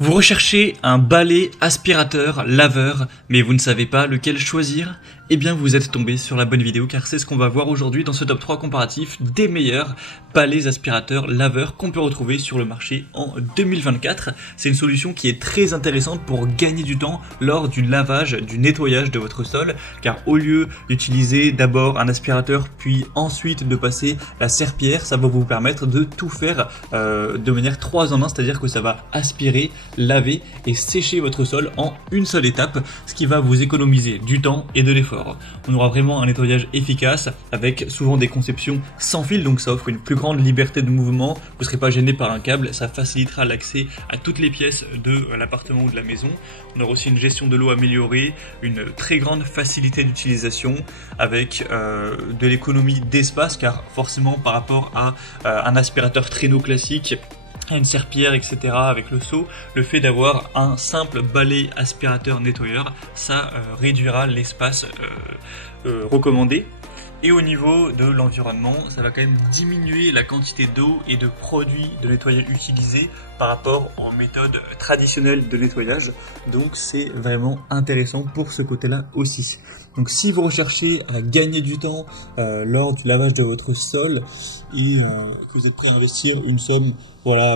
Vous recherchez un balai aspirateur laveur, mais vous ne savez pas lequel choisir? Eh bien vous êtes tombé sur la bonne vidéo car c'est ce qu'on va voir aujourd'hui dans ce top 3 comparatif des meilleurs balais aspirateurs laveurs qu'on peut retrouver sur le marché en 2024. C'est une solution qui est très intéressante pour gagner du temps lors du lavage, du nettoyage de votre sol, car au lieu d'utiliser d'abord un aspirateur puis ensuite de passer la serpillière, ça va vous permettre de tout faire de manière 3 en 1, c'est-à-dire que ça va aspirer, laver et sécher votre sol en une seule étape, ce qui va vous économiser du temps et de l'effort. On aura vraiment un nettoyage efficace avec souvent des conceptions sans fil, donc ça offre une plus grande liberté de mouvement, vous ne serez pas gêné par un câble, ça facilitera l'accès à toutes les pièces de l'appartement ou de la maison. On aura aussi une gestion de l'eau améliorée, une très grande facilité d'utilisation avec de l'économie d'espace, car forcément par rapport à un aspirateur traîneau classique, à une serpillière, etc. avec le seau, le fait d'avoir un simple balai aspirateur nettoyeur, ça réduira l'espace recommandé. Et au niveau de l'environnement, ça va quand même diminuer la quantité d'eau et de produits de nettoyage utilisés par rapport aux méthodes traditionnelles de nettoyage. Donc c'est vraiment intéressant pour ce côté-là aussi. Donc si vous recherchez à gagner du temps lors du lavage de votre sol et que vous êtes prêt à investir une somme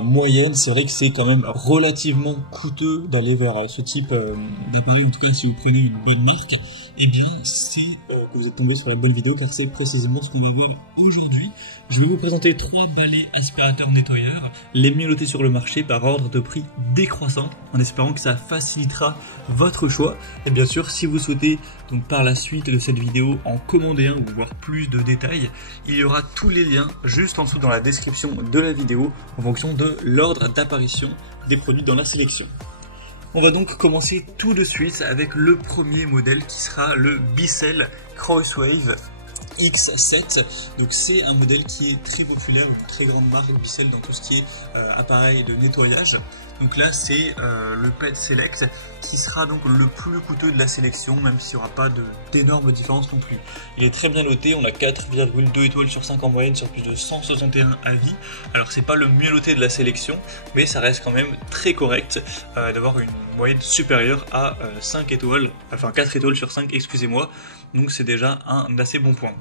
moyenne, c'est vrai que c'est quand même relativement coûteux d'aller vers ce type d'appareil. En tout cas, si vous prenez une bonne marque, eh bien c'est que vous êtes tombé sur la bonne vidéo, car c'est précisément ce qu'on va voir aujourd'hui. Je vais vous présenter 3 balais aspirateurs nettoyeurs, les mieux notés sur le marché par ordre de prix décroissant, en espérant que ça facilitera votre choix. Et bien sûr, si vous souhaitez donc par la suite de cette vidéo en commander un ou voir plus de détails, il y aura tous les liens juste en dessous dans la description de la vidéo en fonction de l'ordre d'apparition des produits dans la sélection. On va donc commencer tout de suite avec le premier modèle qui sera le Bissell Crosswave X7. Donc c'est un modèle qui est très populaire, une très grande marque Bissell dans tout ce qui est appareil de nettoyage. Donc là c'est le Pet Select qui sera donc le plus coûteux de la sélection, même s'il n'y aura pas d'énormes différences non plus. Il est très bien noté, on a 4,2 étoiles sur 5 en moyenne sur plus de 161 avis. Alors c'est pas le mieux noté de la sélection, mais ça reste quand même très correct d'avoir une moyenne supérieure à 5 étoiles, enfin 4 étoiles sur 5, excusez-moi. Donc c'est déjà un assez bon point.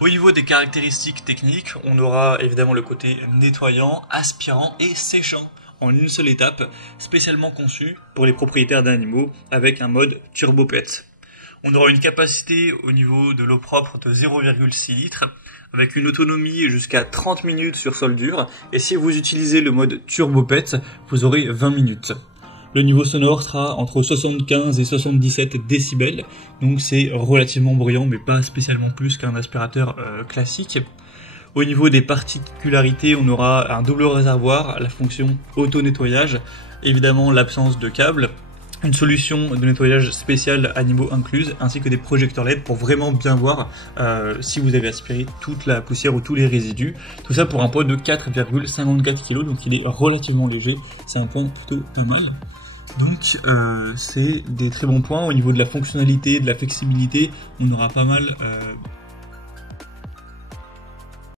Au niveau des caractéristiques techniques, on aura évidemment le côté nettoyant, aspirant et séchant en une seule étape, spécialement conçu pour les propriétaires d'animaux avec un mode Turbo Pet. On aura une capacité au niveau de l'eau propre de 0,6 litres avec une autonomie jusqu'à 30 minutes sur sol dur, et si vous utilisez le mode Turbo Pet, vous aurez 20 minutes. Le niveau sonore sera entre 75 et 77 décibels, donc c'est relativement bruyant mais pas spécialement plus qu'un aspirateur classique. Au niveau des particularités, on aura un double réservoir, la fonction auto-nettoyage, évidemment l'absence de câble, une solution de nettoyage spéciale animaux incluse, ainsi que des projecteurs LED pour vraiment bien voir si vous avez aspiré toute la poussière ou tous les résidus. Tout ça pour un poids de 4,54 kg, donc il est relativement léger, c'est un point plutôt pas mal. Donc c'est des très bons points. Au niveau de la fonctionnalité, de la flexibilité, on aura pas mal